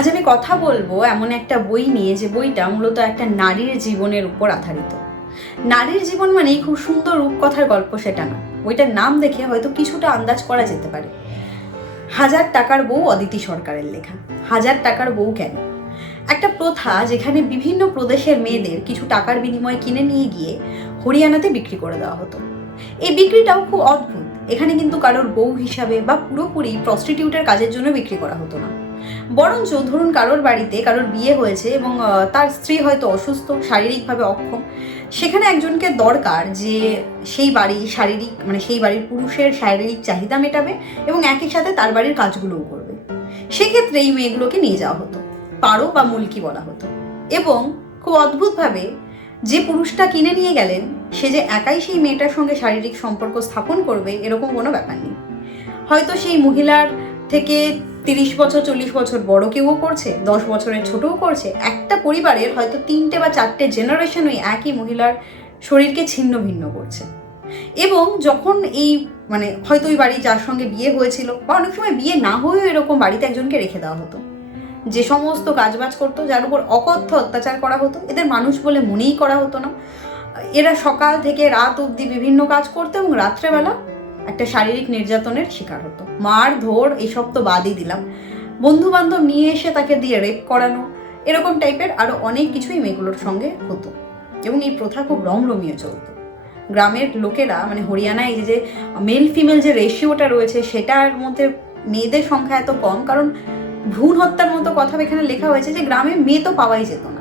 আজ আমি কথা বলব এমন একটা বই নিয়ে, যে বইটা মূলত একটা নারীর জীবনের উপর আধারিত। নারীর জীবন মানেই খুব সুন্দর রূপকথার গল্প সেটা না। বইটার নাম দেখে হয়তো কিছুটা আন্দাজ করা যেতে পারে। হাজার টাকার বউ অদিতি সরকারের লেখা। হাজার টাকার বউ কেন? একটা প্রথা যেখানে বিভিন্ন প্রদেশের মেয়েদের কিছু টাকার বিনিময়ে কিনে নিয়ে গিয়ে হরিয়ানাতে বিক্রি করে দেওয়া হতো। এই বিক্রিটাও খুব অদ্ভুত। এখানে কিন্তু কারোর বউ হিসাবে বা পুরোপুরি প্রস্টিটিউটের কাজের জন্য বিক্রি করা হতো না। বরঞ্চ ধরুন কারোর বাড়িতে কারোর বিয়ে হয়েছে এবং তার স্ত্রী হয়তো অসুস্থ, শারীরিকভাবে অক্ষম। সেখানে একজনকে দরকার যে সেই বাড়ির শারীরিক মানে সেই বাড়ির পুরুষের শারীরিক চাহিদা মেটাবে এবং একই সাথে তার বাড়ির কাজগুলোও করবে। সেক্ষেত্রে এই মেয়েগুলোকে নিয়ে যাওয়া হতো। পারো বা মুলকি বলা হতো। এবং খুব অদ্ভুতভাবে যে পুরুষটা কিনে নিয়ে গেলেন, সে যে একাই সেই মেয়েটার সঙ্গে শারীরিক সম্পর্ক স্থাপন করবে, এরকম কোনো ব্যাপার নেই। হয়তো সেই মহিলার থেকে তিরিশ বছর, চল্লিশ বছর বড় কেউও করছে, দশ বছরের ছোটও করছে। একটা পরিবারের হয়তো তিনটে বা চারটে জেনারেশন ওই একই মহিলার শরীরকে ছিন্ন ভিন্ন করছে। এবং যখন এই মানে হয়তো ওই বাড়ি যার সঙ্গে বিয়ে হয়েছিল, বা অনেক সময় বিয়ে না হয়েও এরকম বাড়িতে একজনকে রেখে দেওয়া হতো। যে সমস্ত কাজবাজ করতো, যার উপর অকথ্য অত্যাচার করা হতো, এদের মানুষ বলে মনেই করা হতো না। এরা সকাল থেকে রাত অবধি বিভিন্ন কাজ করতো এবং রাত্রেবেলা একটা শারীরিক নির্যাতনের শিকার হতো। মার, ধর, এসব তো বাদই দিলাম। বন্ধু বান্ধব নিয়ে এসে তাকে দিয়ে রেপ করানো, এরকম টাইপের আরও অনেক কিছুই মেয়েগুলোর সঙ্গে হতো। এবং এই প্রথা খুব রমরমিয়ে চলতো। গ্রামের লোকেরা মানে হরিয়ানায় যে মেল ফিমেল যে রেশিওটা রয়েছে, সেটার মধ্যে মেয়েদের সংখ্যা এত কম, কারণ ভ্রূণ হত্যার মতো কথা এখানে লেখা হয়েছে যে, গ্রামে মেয়ে তো পাওয়াই যেত না।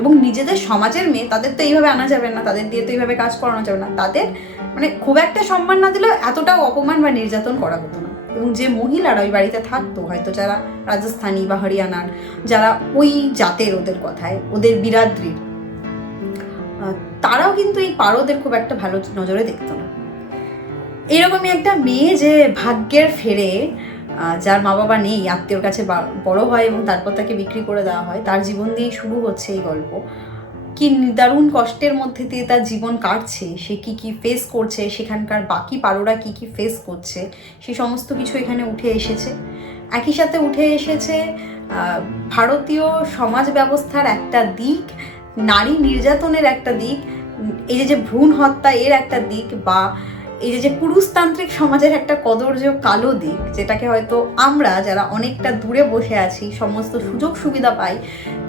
এবং নিজেদের সমাজের মেয়ে, তাদের তো এইভাবে আনা যাবে না, তাদের দিয়ে তো এইভাবে কাজ করানো যাবে না। তাদের মানে খুব একটা সম্মান না দিলেও এতটাও অপমান বা নির্যাতন করা হতো না। এবং যে মহিলারা ওই বাড়িতে থাকতো, হয়তো যারা রাজস্থানী বা হরিয়ানার, যারা ওই জাতের ওদের কথায়, ওদের বিরাদ্রির তারাও কিন্তু এই পারদের খুব একটা ভালো নজরে দেখতো না। এরকমই একটা মেয়ে যে ভাগ্যের ফেরে যার মা বাবা নেই, আত্মীয়র কাছে বড় হয় এবং তারপর তাকে বিক্রি করে দেওয়া হয়, তার জীবন দিয়েই শুরু হচ্ছে এই গল্প। কি দারুণ কষ্টের মধ্যে দিয়ে তার জীবন কাটছে, সে কি কি ফেস করছে, সেখানকার বাকি পারোরা কি কি ফেস করছে, সে সমস্ত কিছু এখানে উঠে এসেছে। একই সাথে উঠে এসেছে ভারতীয় সমাজ ব্যবস্থার একটা দিক, নারী নির্যাতনের একটা দিক, এই যে ভ্রূণ হত্যা এর একটা দিক বা এই যে যে পুরুষতান্ত্রিক সমাজের একটা কদর্য কালো দিক, যেটাকে হয়তো আমরা যারা অনেকটা দূরে বসে আছি, সমস্ত সুযোগ সুবিধা পাই,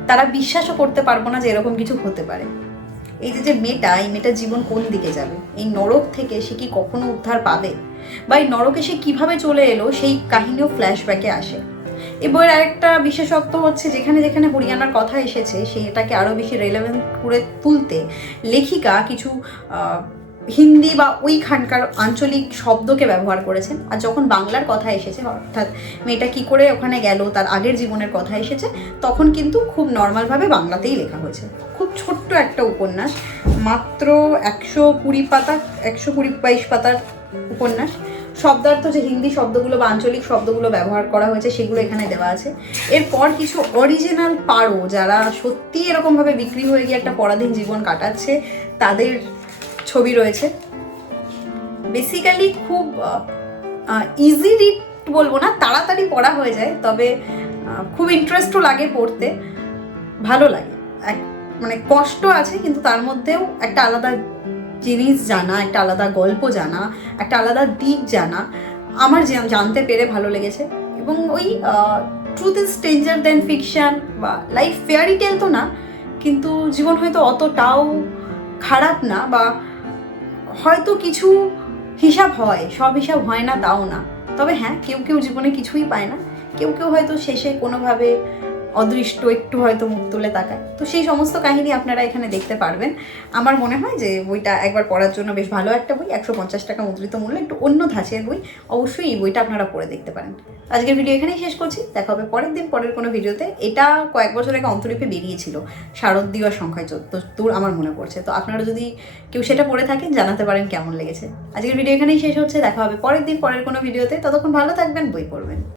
তারা বিশ্বাসও করতে পারব না যে এরকম কিছু হতে পারে। এই যে যে মেয়েটা, এই মেয়েটার জীবন কোন দিকে যাবে? এই নরক থেকে সে কি কখনো উদ্ধার পাবে? বা এই নরকে সে কীভাবে চলে এলো, সেই কাহিনীও ফ্ল্যাশব্যাকে আসে। এই বইয়ের আরেকটা বিশেষত্ব হচ্ছে, যেখানে যেখানে হরিয়ানার কথা এসেছে, সেটাকে আরও বেশি রেলেভেন্ট করে তুলতে লেখিকা কিছু হিন্দি বা ওইখানকার আঞ্চলিক শব্দকে ব্যবহার করেছেন। আর যখন বাংলার কথা এসেছে, অর্থাৎ মেয়েটা কি করে ওখানে গেল, তার আগের জীবনের কথা এসেছে, তখন কিন্তু খুব নর্মালভাবে বাংলাতেই লেখা হয়েছে। খুব ছোট্ট একটা উপন্যাস, মাত্র একশো কুড়ি পাতা, একশো কুড়ি বাইশ পাতার উপন্যাস। শব্দার্থ যে হিন্দি শব্দগুলো বা আঞ্চলিক শব্দগুলো ব্যবহার করা হয়েছে, সেগুলো এখানে দেওয়া আছে। এরপর কিছু অরিজিনাল পারো, যারা সত্যি এরকমভাবে বিক্রি হয়ে গিয়ে একটা পরাধীন জীবন কাটাচ্ছে, তাদের ছবি রয়েছে। বেসিক্যালি খুব ইজি রিড বলব না, তাড়াতাড়ি পড়া হয়ে যায়, তবে খুব ইন্টারেস্টও লাগে পড়তে। ভালো লাগে। এক মানে কষ্ট আছে, কিন্তু তার মধ্যেও একটা আলাদা জিনিস জানা, একটা আলাদা গল্প জানা, একটা আলাদা দিক জানা, আমার জানতে পেরে ভালো লেগেছে। এবং ওই truth is stranger than fiction বা লাইফ ফেয়ারি টেল তো না, কিন্তু জীবন হয়তো অতটাও খারাপ না বা হয়তো কিছু হিসাব হয়, সব হিসাব হয় না, তাও না। তবে হ্যাঁ কেউ কেউ জীবনে কিছুই পায় না। কেউ কেউ হয়তো শেষে কোনোভাবে অদৃষ্ট, একটু হয়তো মুখ তুলে তাকায়। তো সেই সমস্ত কাহিনী আপনারা এখানে দেখতে পারবেন। আমার মনে হয় যে বইটা একবার পড়ার জন্য বেশ ভালো একটা বই, একশো পঞ্চাশ টাকা মুদ্রিত মূল্য, একটু অন্য ধাঁচের বই। অবশ্যই এই বইটা আপনারা পড়ে দেখতে পারেন। আজকের ভিডিও এখানেই শেষ করছি। দেখা হবে পরের দিন, পরের কোনো ভিডিওতে। এটা কয়েক বছর আগে অন্তরীপে বেরিয়েছিল, শারদীয় সংখ্যায় চতুর আমার মনে পড়ছে। তো আপনারা যদি কেউ সেটা পড়ে থাকেন, জানাতে পারেন কেমন লেগেছে। আজকের ভিডিও এখানেই শেষ হচ্ছে। দেখা হবে পরের দিন, পরের কোনো ভিডিওতে। ততক্ষণ ভালো থাকবেন, বই পড়বেন।